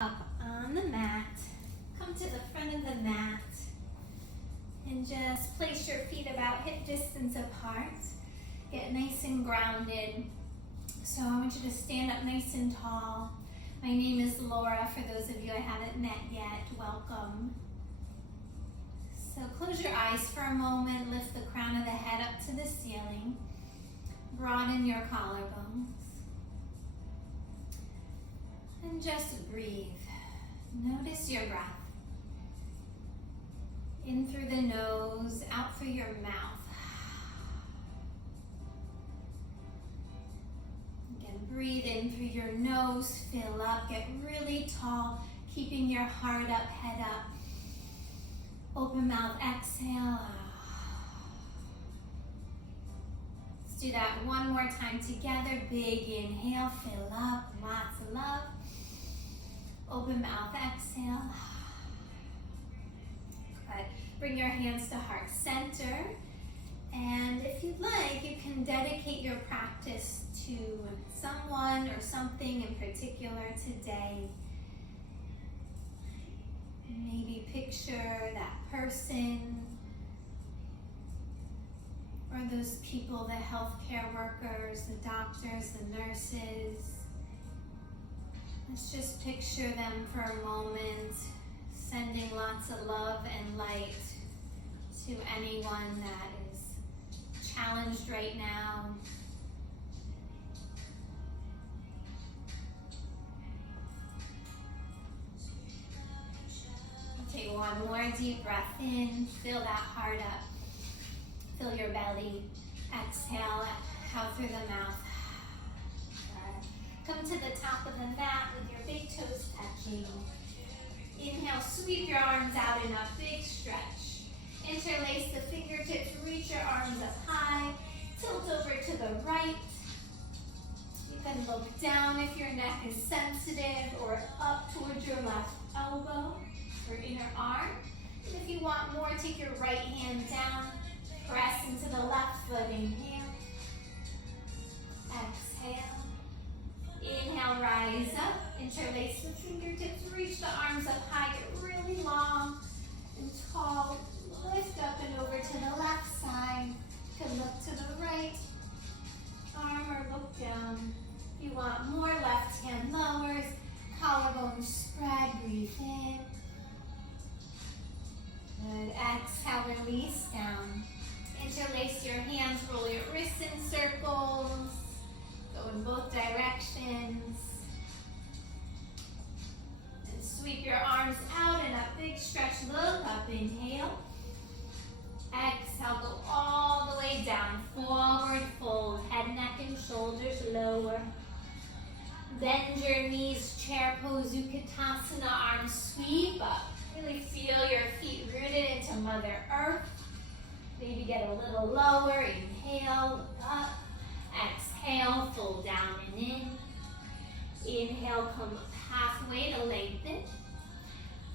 Up on the mat, come to the front of the mat and just place your feet about hip distance apart. Get nice and grounded. So I want you to stand up nice and tall. My name is Laura. For those of you I haven't met yet, welcome. So close your eyes for a moment. Lift the crown of the head up to the ceiling. Broaden your collarbones. And just breathe. Notice your breath. In through the nose, out through your mouth. Again, breathe in through your nose, fill up, get really tall, keeping your heart up, head up. Open mouth, exhale. Let's do that one more time together. Big inhale, fill up, lots of love. Open mouth, exhale. Good. Bring your hands to heart center. And if you'd like, you can dedicate your practice to someone or something in particular today. Maybe picture that person or those people, the healthcare workers, the doctors, the nurses. Let's just picture them for a moment, sending lots of love and light to anyone that is challenged right now. Take one more deep breath in, fill that heart up, fill your belly, exhale out through the mouth. Come to the top of the mat with your big toes touching. Inhale, sweep your arms out in a big stretch. Interlace the fingertips, reach your arms up high. Tilt over to the right. You can look down if your neck is sensitive or up towards your left elbow or inner arm. And if you want more, take your right hand down. Press into the left foot, inhale. Exhale. Inhale, rise up, interlace the fingertips, reach the arms up high, get really long and tall. Lift up and over to the left side. You can look to the right arm or look down. If you want more, left hand lowers, collarbone spread, breathe in. Good, exhale, release down. Interlace your hands, roll your wrists in circles. Go in both directions. And sweep your arms out in a big stretch. Look up, inhale. Exhale, go all the way down. Forward fold, head, neck, and shoulders lower. Bend your knees, chair pose, Utkatasana, arms sweep up. Really feel your feet rooted into Mother Earth. Maybe get a little lower. Inhale, up. Exhale, fold down and in. Inhale, come halfway to lengthen.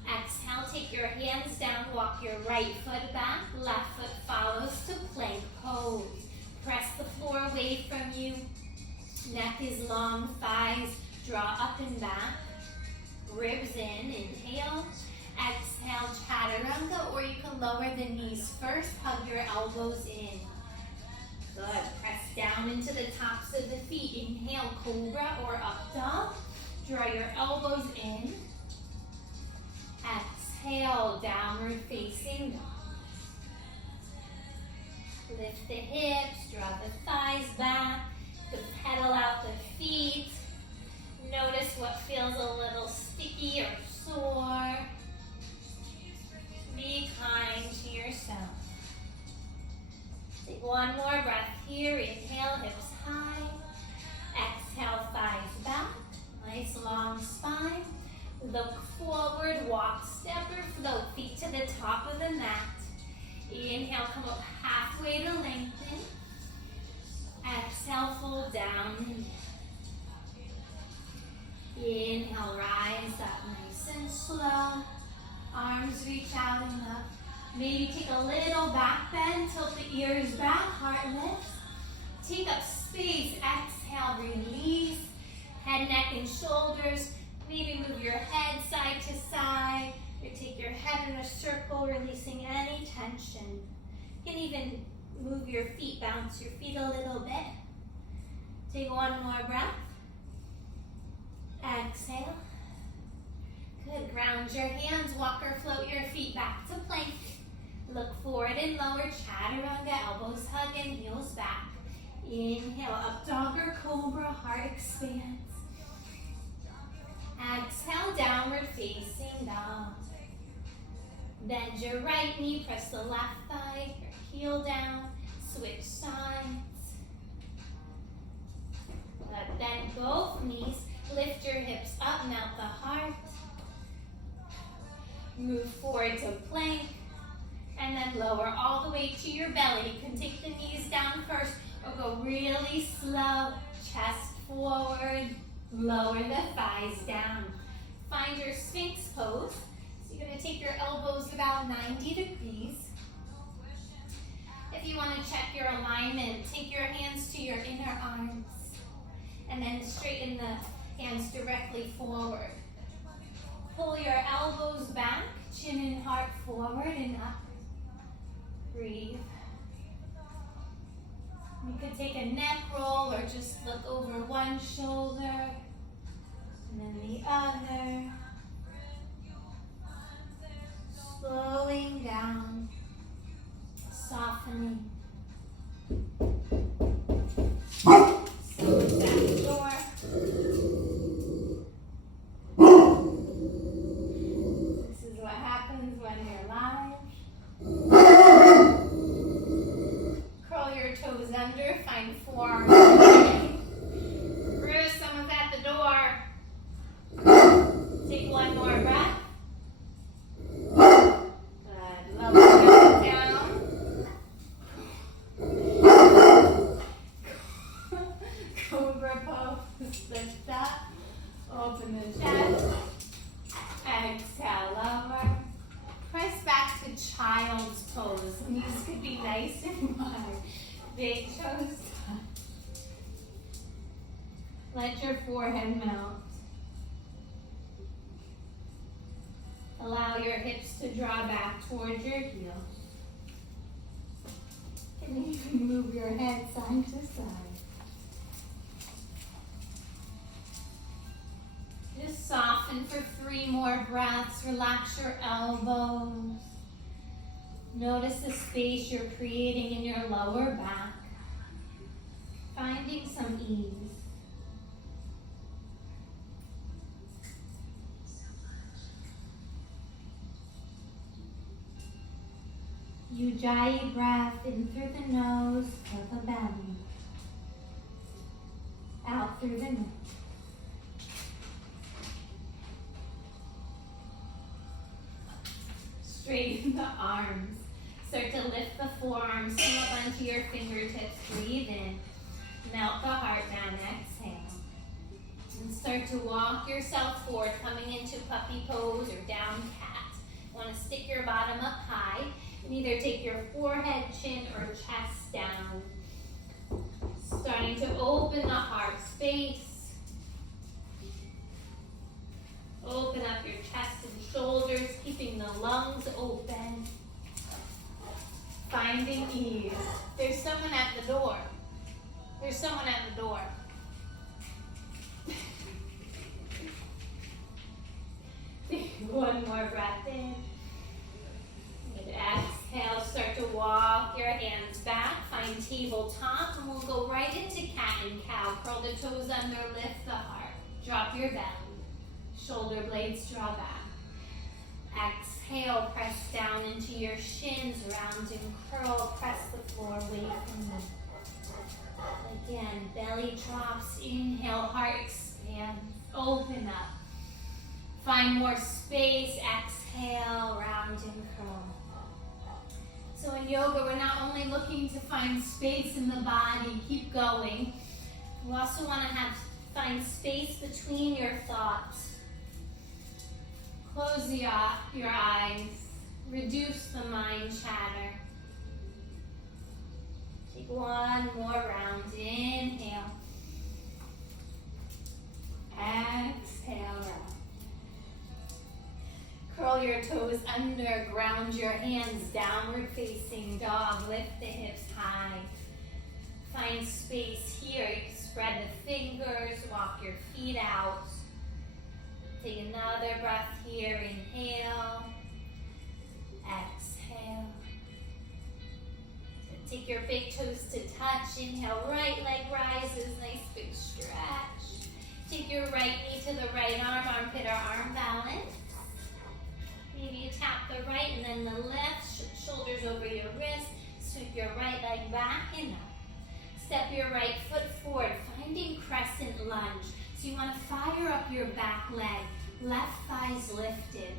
Exhale, take your hands down, walk your right foot back, left foot follows to plank pose. Press the floor away from you. Neck is long, thighs draw up and back. Ribs in, inhale. Exhale, chaturanga, or you can lower the knees first, hug your elbows in. Good. Press down into the tops of the feet. Inhale, cobra or up dog. Draw your elbows in. Exhale, downward facing dog. Lift the hips, draw the thighs back. Pedal out the feet. Notice what feels a little sticky or sore. Be kind to yourself. Take one more breath here. Inhale, hips high. Exhale, thighs back. Nice long spine. Look forward, walk, step or float. Feet to the top of the mat. Inhale, come up halfway to lengthen. Exhale, fold down. Inhale, rise up nice and slow. Arms reach out and up. Maybe take a little back bend, tilt the ears back, heart lifts. Take up space, exhale, release. Head, neck, and shoulders. Maybe move your head side to side, or take your head in a circle, releasing any tension. You can even move your feet, bounce your feet a little bit. Take one more breath. Exhale. Good. Ground your hands, walk or float your feet back to plank. Look forward and lower, chaturanga, elbows hug and heels back. Inhale, up dog or cobra, heart expands. Exhale, downward facing dog. Bend your right knee, press the left thigh, your heel down, switch sides. Bend both knees, lift your hips up, mount the heart. Move forward to plank, and then lower all the way to your belly. You can take the knees down first, or go really slow, chest forward, lower the thighs down. Find your Sphinx pose. So you're gonna take your elbows about 90 degrees. If you wanna check your alignment, take your hands to your inner arms, and then straighten the hands directly forward. Pull your elbows back, chin and heart forward and up. Breathe. You could take a neck roll or just look over one shoulder and then the other. Slowing down, softening. Close that door. This is what happens when you're live. Curl your toes under, find forearms. Bruce, someone's at the door. Take one more breath. Good. Lower it down. Cobra pose. Lift up. Open the chest. Exhale, lower. Press back to child's pose. Knees could be nice and wide. Big toes touch. Let your forehead melt. Allow your hips to draw back towards your heels. And you can move your head side to side. Just soften for 3 more breaths. Relax your elbows. Notice the space you're creating in your lower back. Finding some ease. Ujjayi breath in through the nose, to the belly. Out through the neck. Straighten the arms. Start to lift the forearms, come up onto your fingertips. Breathe in. Melt the heart down. Exhale. And start to walk yourself forward, coming into puppy pose or down cat. You want to stick your bottom up high. And either take your forehead, chin, or chest down. Starting to open the heart space. Open up your chest and shoulders, keeping the lungs open. Finding ease. There's someone at the door. There's someone at the door. One more breath in. And exhale, start to walk your hands back. Find tabletop, and we'll go right into cat and cow. Curl the toes under, lift the heart. Drop your belly. Shoulder blades draw back. Exhale, press down into your shins, round and curl. Press the floor away from you. Again, belly drops. Inhale, heart expands. Open up. Find more space. Exhale, round and curl. So in yoga, we're not only looking to find space in the body, keep going. We also want to find space between your thoughts. Close your eyes. Reduce the mind chatter. Take one more round. Inhale. Exhale out. Curl your toes under, ground your hands, downward facing dog. Lift the hips high. Find space here. You can spread the fingers, walk your feet out. Take another breath here. Inhale. Exhale. Take your big toes to touch. Inhale, right leg rises, nice big stretch. Take your right knee to the right arm, armpit or arm balance. Maybe you tap the right and then the left, shoulders over your wrist. Sweep your right leg back and up. Step your right foot forward, finding crescent lunge. So you want to fire up your back leg. Left thighs lifted.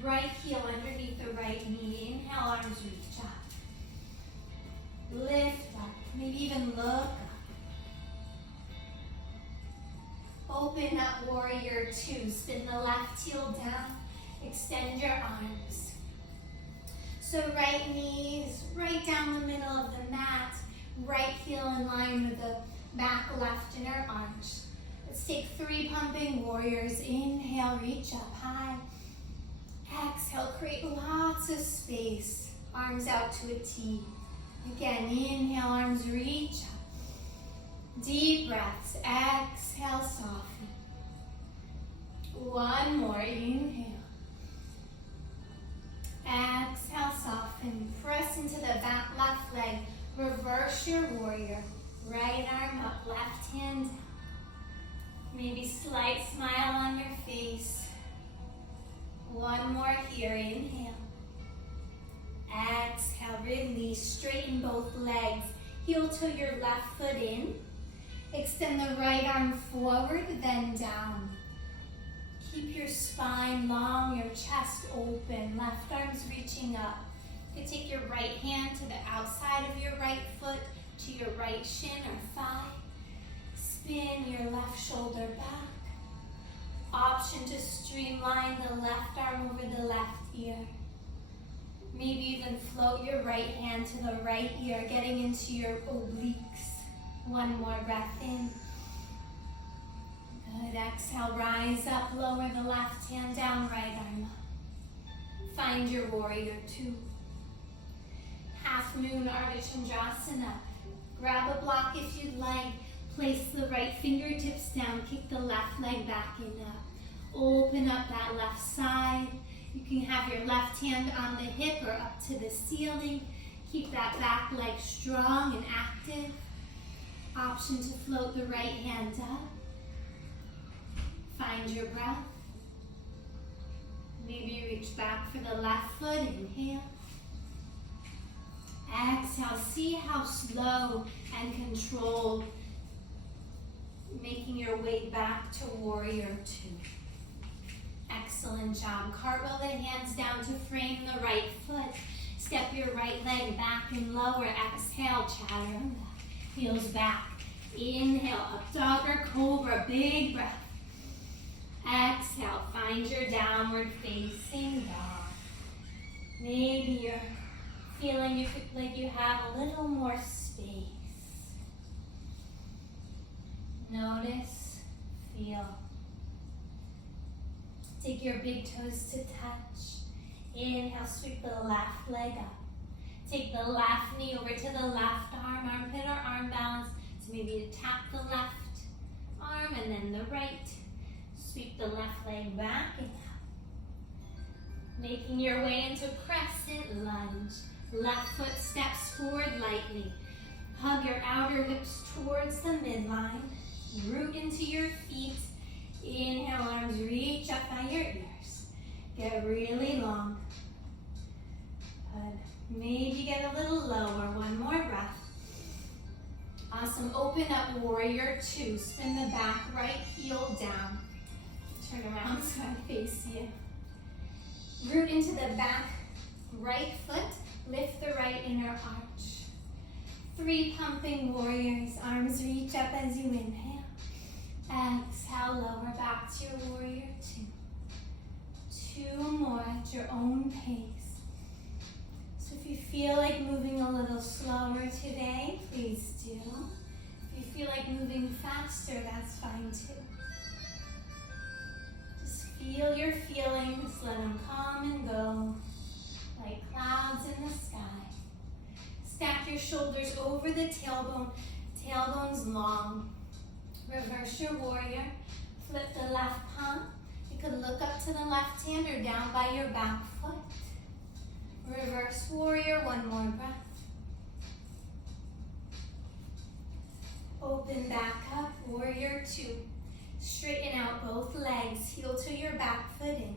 Right heel underneath the right knee. Inhale, arms reach up. Lift up, maybe even look up. Open up, warrior two. Spin the left heel down. Extend your arms. So right knee is right down the middle of the mat. Right heel in line with the back left inner arch. Let's take 3 pumping warriors. Inhale, reach up high. Exhale, create lots of space. Arms out to a T. Again, inhale, arms reach up. Deep breaths. Exhale, soften. One more. Inhale. Exhale, soften. Press into the back left leg. Reverse your warrior. Right arm up, left hand down. Maybe slight smile on your face. One more here. Inhale. Exhale, release. Straighten both legs. Heel to your left foot in. Extend the right arm forward, then down. Keep your spine long, your chest open. Left arm's reaching up. You can take your right hand to the outside of your right foot, to your right shin or thigh. Spin your left shoulder back. Option to streamline the left arm over the left ear. Maybe even float your right hand to the right ear, getting into your obliques. One more breath in. Good. Exhale, rise up, lower the left hand down, right arm up. Find your warrior two. Half moon Ardha Chandrasana. Grab a block if you'd like. Place the right fingertips down. Kick the left leg back and up. Open up that left side. You can have your left hand on the hip or up to the ceiling. Keep that back leg strong and active. Option to float the right hand up. Find your breath. Maybe reach back for the left foot. Inhale. Exhale. See how slow and controlled making your way back to warrior two. Excellent job. Cartwheel the hands down to frame the right foot. Step your right leg back and lower. Exhale, chaturanga. Heels back. Inhale, up dog or cobra. Big breath. Exhale, find your downward facing dog. Maybe you're feeling like you have a little more space. Notice, feel. Take your big toes to touch. Inhale, sweep the left leg up. Take the left knee over to the left arm, armpit or arm balance. So maybe you tap the left arm and then the right. Sweep the left leg back and up. Making your way into crescent lunge. Left foot steps forward lightly. Hug your outer hips towards the midline. Root into your feet. Inhale, arms reach up by your ears. Get really long. Good. Maybe get a little lower. One more breath. Awesome. Open up warrior two. Spin the back right heel down. Turn around so I face you. Root into the back right foot. Lift the right inner arch. 3 pumping warriors. Arms reach up as you inhale. Exhale, lower back to your warrior two. 2 more at your own pace. So if you feel like moving a little slower today, please do. If you feel like moving faster, that's fine too. Just feel your feelings, let them come shoulders over the tailbone. Tailbone's long. Reverse your warrior. Flip the left palm. You could look up to the left hand or down by your back foot. Reverse warrior, one more breath. Open back up, warrior two. Straighten out both legs, heel to your back foot in.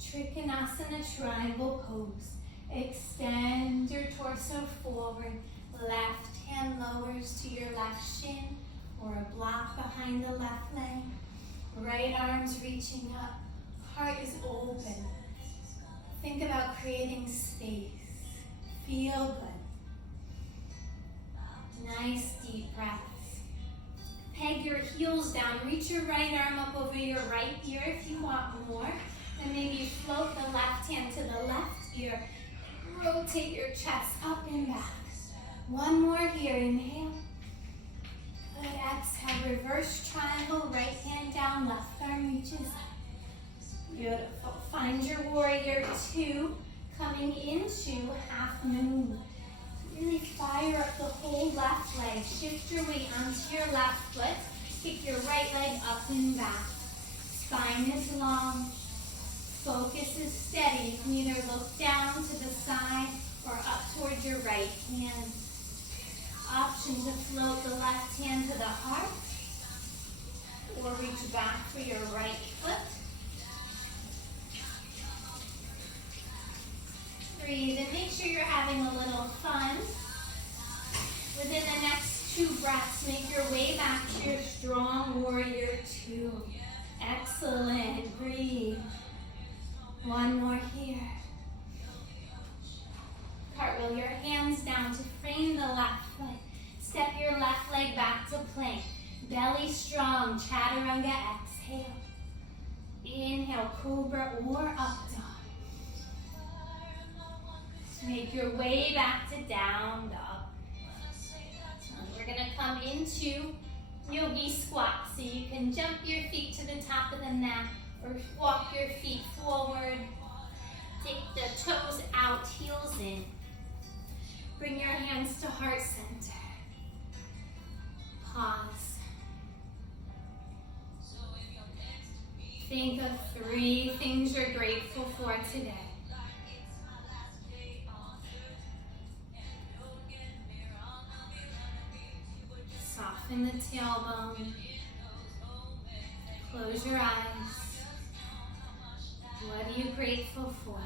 Trikonasana triangle pose. Extend your torso forward. Left hand lowers to your left shin or a block behind the left leg. Right arm's reaching up. Heart is open. Think about creating space. Feel good. Nice deep breaths. Peg your heels down. Reach your right arm up over your right ear if you want more. And maybe float the left hand to the left ear. Rotate your chest up and back. One more here. Inhale. Good. Exhale. Reverse triangle. Right hand down. Left arm reaches up. Beautiful. Find your warrior two. Coming into half moon. Really fire up the whole left leg. Shift your weight onto your left foot. Kick your right leg up and back. Spine is long. Focus is steady. You can either look down to the side or up towards your right hand. Option to float the left hand to the heart or reach back for your right foot. Breathe and make sure you're having a little fun. Within the next two breaths, make your way back to your strong warrior two. Excellent. Breathe. One more here. Cartwheel your hands down to frame the left foot. Step your left leg back to plank. Belly strong. Chaturanga. Exhale. Inhale. Cobra or up dog. Make your way back to down dog. And we're going to come into yogi squat. So you can jump your feet to the top of the mat or walk your feet forward. Take the toes out, heels in. Bring your hands to heart center. Pause. Think of 3 things you're grateful for today. Soften the tailbone. Close your eyes. What are you grateful for?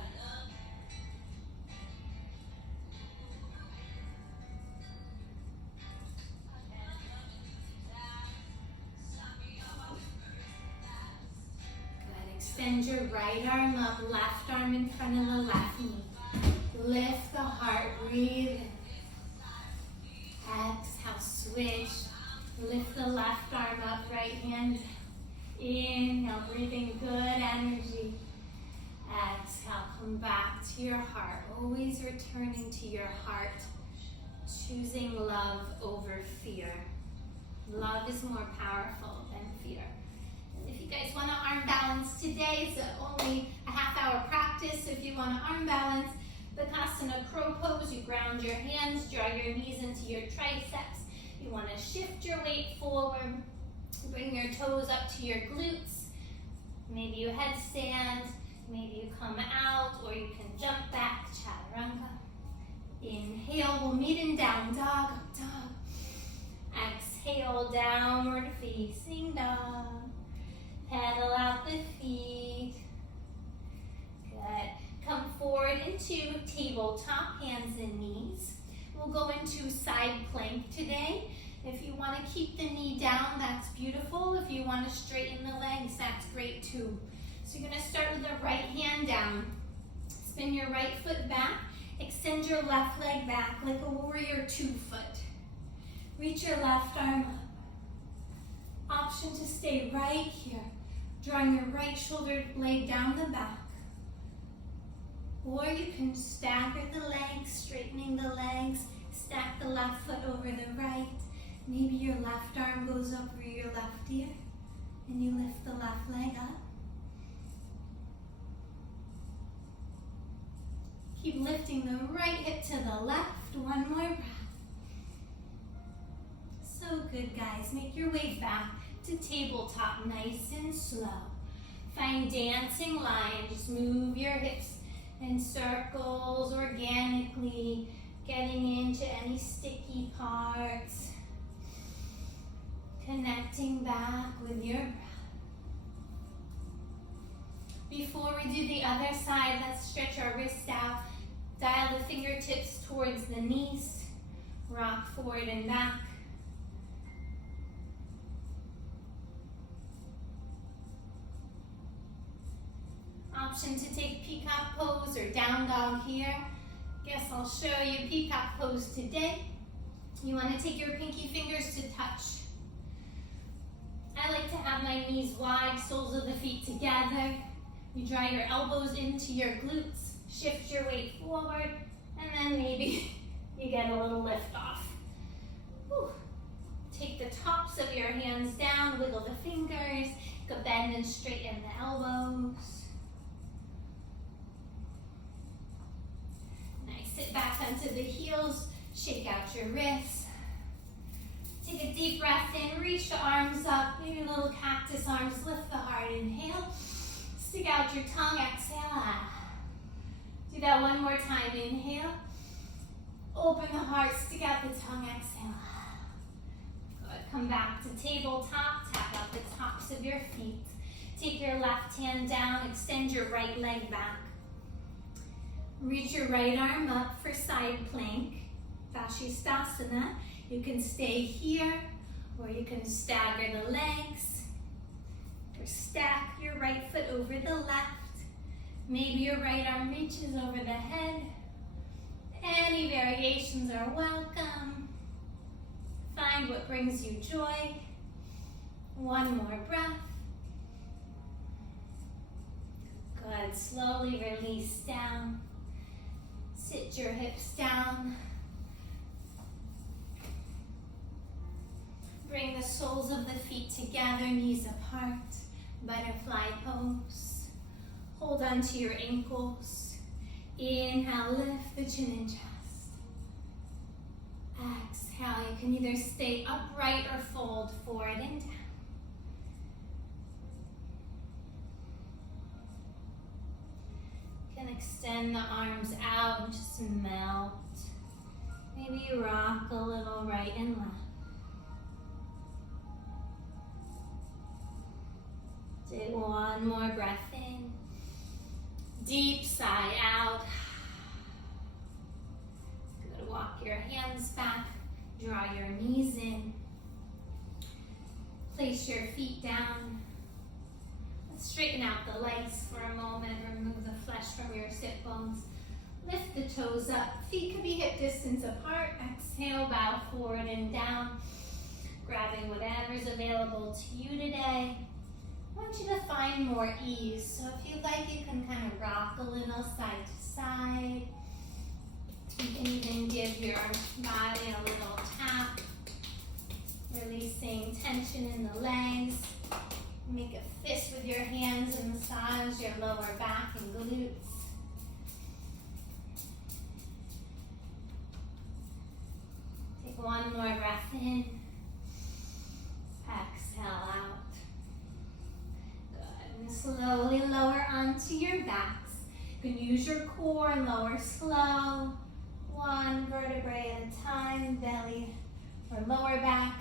Good. Extend your right arm up, left arm in front of the left knee. Lift the heart, breathe in. Exhale, switch. Lift the left arm up, right hand. Inhale, breathing good energy. Exhale, come back to your heart. Always returning to your heart. Choosing love over fear. Love is more powerful than fear. And if you guys want to arm balance today, it's only a half-hour practice. So if you want to arm balance, Bakasana crow pose, you ground your hands, draw your knees into your triceps. You want to shift your weight forward, bring your toes up to your glutes. Maybe you headstand, maybe you come out, or you can jump back, chaturanga. Inhale, we'll meet in down dog, up dog. Exhale, downward facing dog. Pedal out the feet. Good. Come forward into tabletop, hands and knees. We'll go into side plank today. If you want to keep the knee down, that's beautiful. If you want to straighten the legs, that's great too. So you're going to start with the right hand down. Spin your right foot back. Extend your left leg back like a warrior 2 foot. Reach your left arm up. Option to stay right here. Drawing your right shoulder blade down the back. Or you can stagger the legs, straightening the legs, stack the left foot over the right. Maybe your left arm goes over your left ear, and you lift the left leg up. Keep lifting the right hip to the left. One more breath. So good, guys. Make your way back to tabletop nice and slow. Find dancing lion. Just move your hips in circles organically, getting into any sticky parts. Connecting back with your breath. Before we do the other side, let's stretch our wrists out. Dial the fingertips towards the knees. Rock forward and back. Option to take peacock pose or down dog here. Guess I'll show you peacock pose today. You want to take your pinky fingers to touch. I like to have my knees wide, soles of the feet together. You draw your elbows into your glutes, shift your weight forward, and then maybe you get a little lift off. Whew. Take the tops of your hands down, wiggle the fingers, go bend and straighten the elbows. Nice, sit back onto the heels, shake out your wrists. Take a deep breath in, reach the arms up, maybe little cactus arms, lift the heart, inhale. Stick out your tongue, exhale. Do that one more time, inhale. Open the heart, stick out the tongue, exhale. Good, come back to tabletop, tap out the tops of your feet. Take your left hand down, extend your right leg back. Reach your right arm up for side plank, Vashisthasana. You can stay here, or you can stagger the legs, or stack your right foot over the left. Maybe your right arm reaches over the head. Any variations are welcome. Find what brings you joy. One more breath. Good, slowly release down. Sit your hips down. Bring the soles of the feet together, knees apart, butterfly pose. Hold on to your ankles. Inhale, lift the chin and chest. Exhale, you can either stay upright or fold forward and down. You can extend the arms out and just melt. Maybe you rock a little right and left. Take one more breath in. Deep sigh out. Good. Walk your hands back. Draw your knees in. Place your feet down. Let's straighten out the legs for a moment. Remove the flesh from your sit bones. Lift the toes up. Feet can be hip distance apart. Exhale, bow forward and down. Grabbing whatever's available to you today. I want you to find more ease. So if you like, you can kind of rock a little side to side. You can even give your body a little tap, releasing tension in the legs. Make a fist with your hands and massage your lower back and glutes. Take one more breath in. Exhale out. Slowly lower onto your backs. You can use your core and lower slow. One vertebrae at a time. Belly or lower back,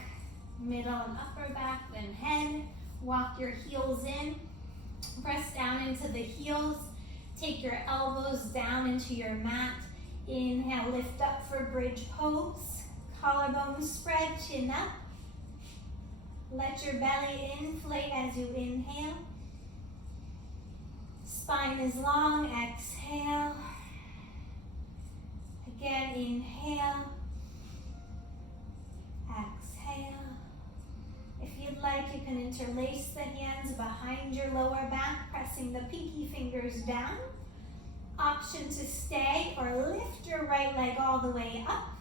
middle and upper back, then head. Walk your heels in. Press down into the heels. Take your elbows down into your mat. Inhale, lift up for bridge pose. Collarbones spread, chin up. Let your belly inflate as you inhale. Spine is long, exhale. Again, inhale. Exhale. If you'd like, you can interlace the hands behind your lower back, pressing the pinky fingers down. Option to stay or lift your right leg all the way up.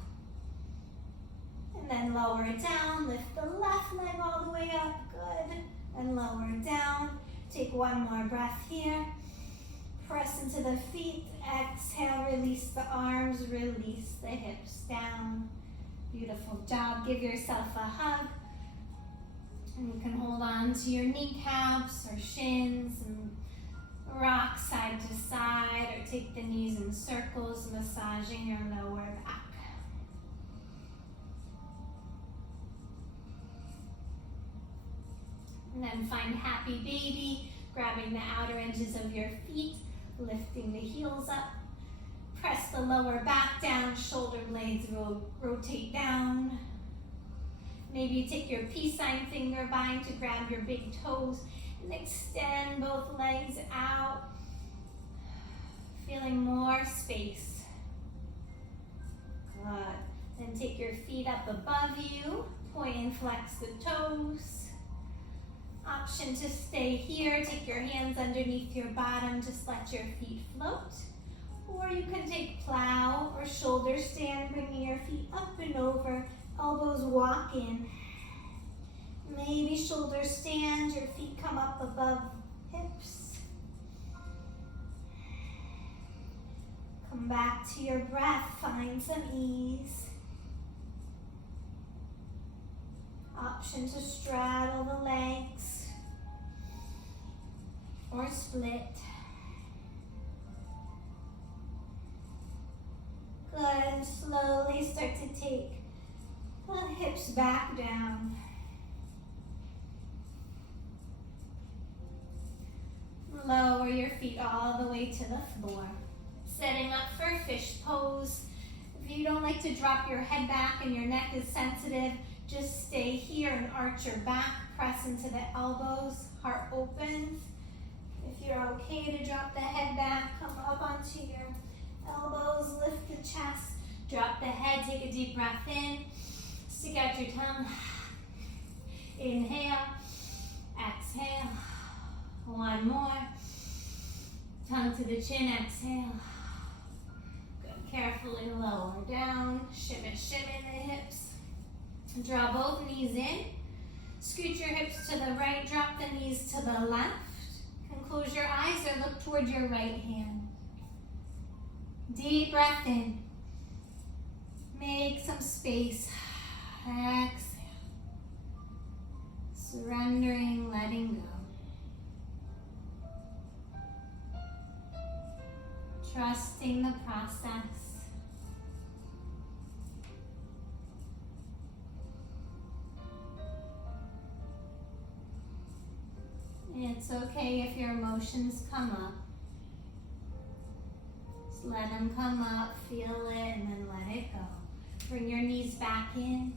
And then lower it down, lift the left leg all the way up, good. And lower it down. Take one more breath here. Press press into the feet. Exhale, release the arms, release the hips down. Beautiful job. Give yourself a hug. And you can hold on to your kneecaps or shins and rock side to side, or take the knees in circles, massaging your lower back. And then find happy baby, grabbing the outer edges of your feet, lifting the heels up. Press the lower back down, shoulder blades will rotate down. Maybe you take your peace sign finger bind to grab your big toes and extend both legs out, feeling more space. Good. Then take your feet up above you, point and flex the toes. Option to stay here, take your hands underneath your bottom, just let your feet float. Or you can take plow or shoulder stand, bringing your feet up and over, elbows walk in. Maybe shoulder stand, your feet come up above hips. Come back to your breath, find some ease. Option to straddle the legs or split. Good, and slowly start to take the hips back down. Lower your feet all the way to the floor. Setting up for fish pose. If you don't like to drop your head back and your neck is sensitive, just stay here and arch your back, press into the elbows, heart opens. If you're okay to drop the head back, come up onto your elbows, lift the chest, drop the head, take a deep breath in, stick out your tongue, inhale, exhale, one more, tongue to the chin, exhale, good, carefully lower down, shimmy, shimmy the hips, draw both knees in, scoot your hips to the right, drop the knees to the left, and close your eyes or look toward your right hand. Deep breath in. Make some space. Exhale. Surrendering, letting go. Trusting the process. It's okay if your emotions come up. Let them come up, feel it, and then let it go. Bring your knees back in.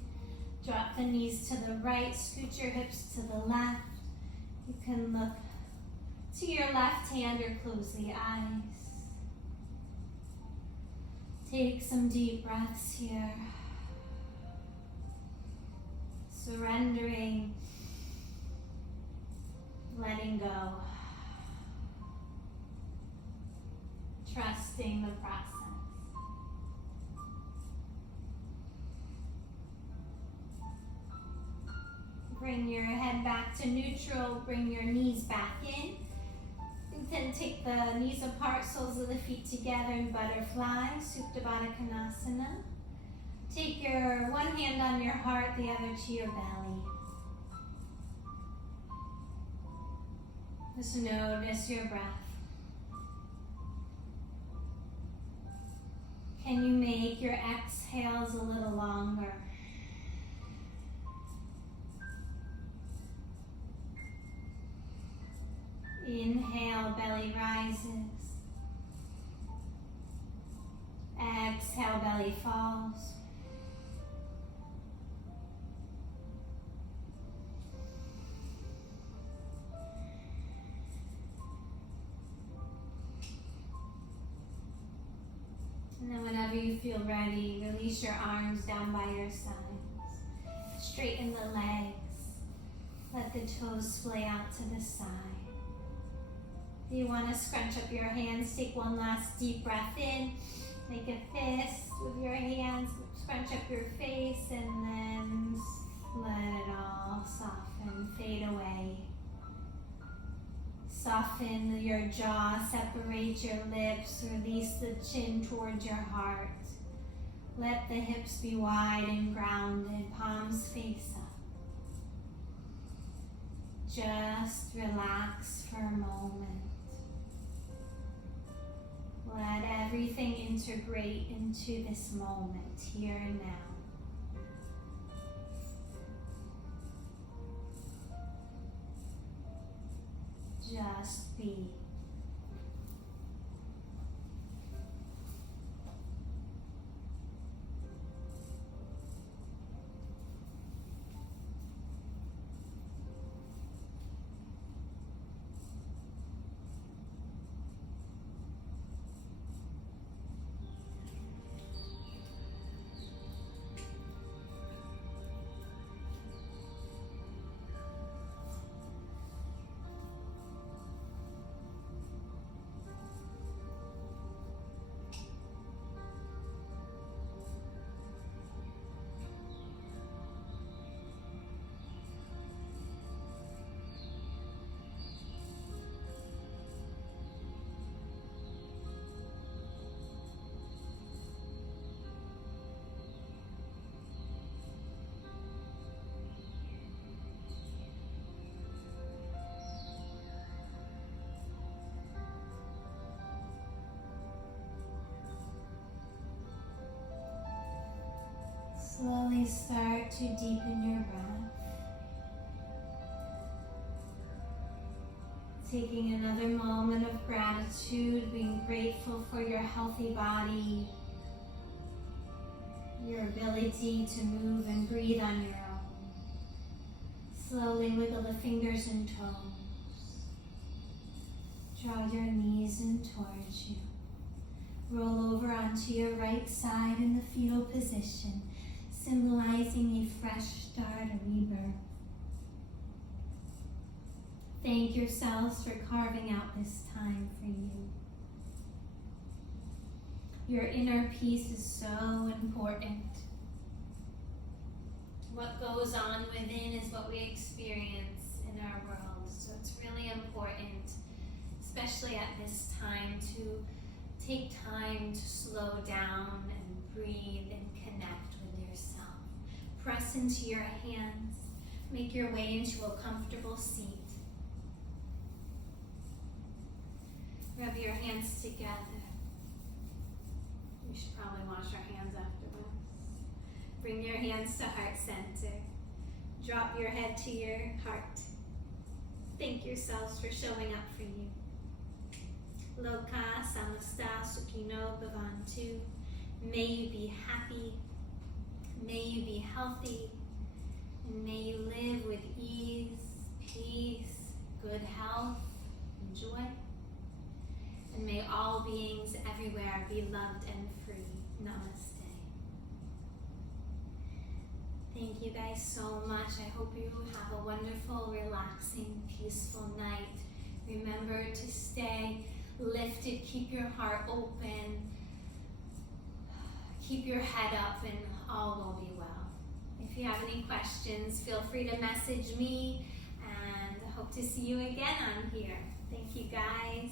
Drop the knees to the right. Scoot your hips to the left. You can look to your left hand or close the eyes. Take some deep breaths here. Surrendering, letting go. Trusting the process. Bring your head back to neutral. Bring your knees back in. And then take the knees apart, soles of the feet together in butterfly, Supta Baddha Konasana. Take your one hand on your heart, the other to your belly. Just notice your breath. Can you make your exhales a little longer? Inhale, belly rises. Exhale, belly falls. And then whenever you feel ready, release your arms down by your sides. Straighten the legs. Let the toes splay out to the side. If you want to scrunch up your hands, take one last deep breath in. Make a fist with your hands. Scrunch up your face and then let it all soften, fade away. Soften your jaw, separate your lips, release the chin towards your heart. Let the hips be wide and grounded, palms face up. Just relax for a moment. Let everything integrate into this moment, here and now. Just be. Slowly start to deepen your breath. Taking another moment of gratitude, being grateful for your healthy body, your ability to move and breathe on your own. Slowly wiggle the fingers and toes. Draw your knees in towards you. Roll over onto your right side in the fetal position, symbolizing a fresh start, a rebirth. Thank yourselves for carving out this time for you. Your inner peace is so important. What goes on within is what we experience in our world. So it's really important, especially at this time, to take time to slow down and breathe and connect with yourself. Press into your hands. Make your way into a comfortable seat. Rub your hands together. We should probably wash our hands afterwards. Bring your hands to heart center. Drop your head to your heart. Thank yourselves for showing up for you. Loka samasta sukhino bhavantu. May you be happy. May you be healthy. And may you live with ease, peace, good health, and joy. And may all beings everywhere be loved and free. Namaste. Thank you guys so much. I hope you have a wonderful, relaxing, peaceful night. Remember to stay lifted, keep your heart open, keep your head up, and all will be well. If you have any questions, feel free to message me, and I hope to see you again on here. Thank you guys.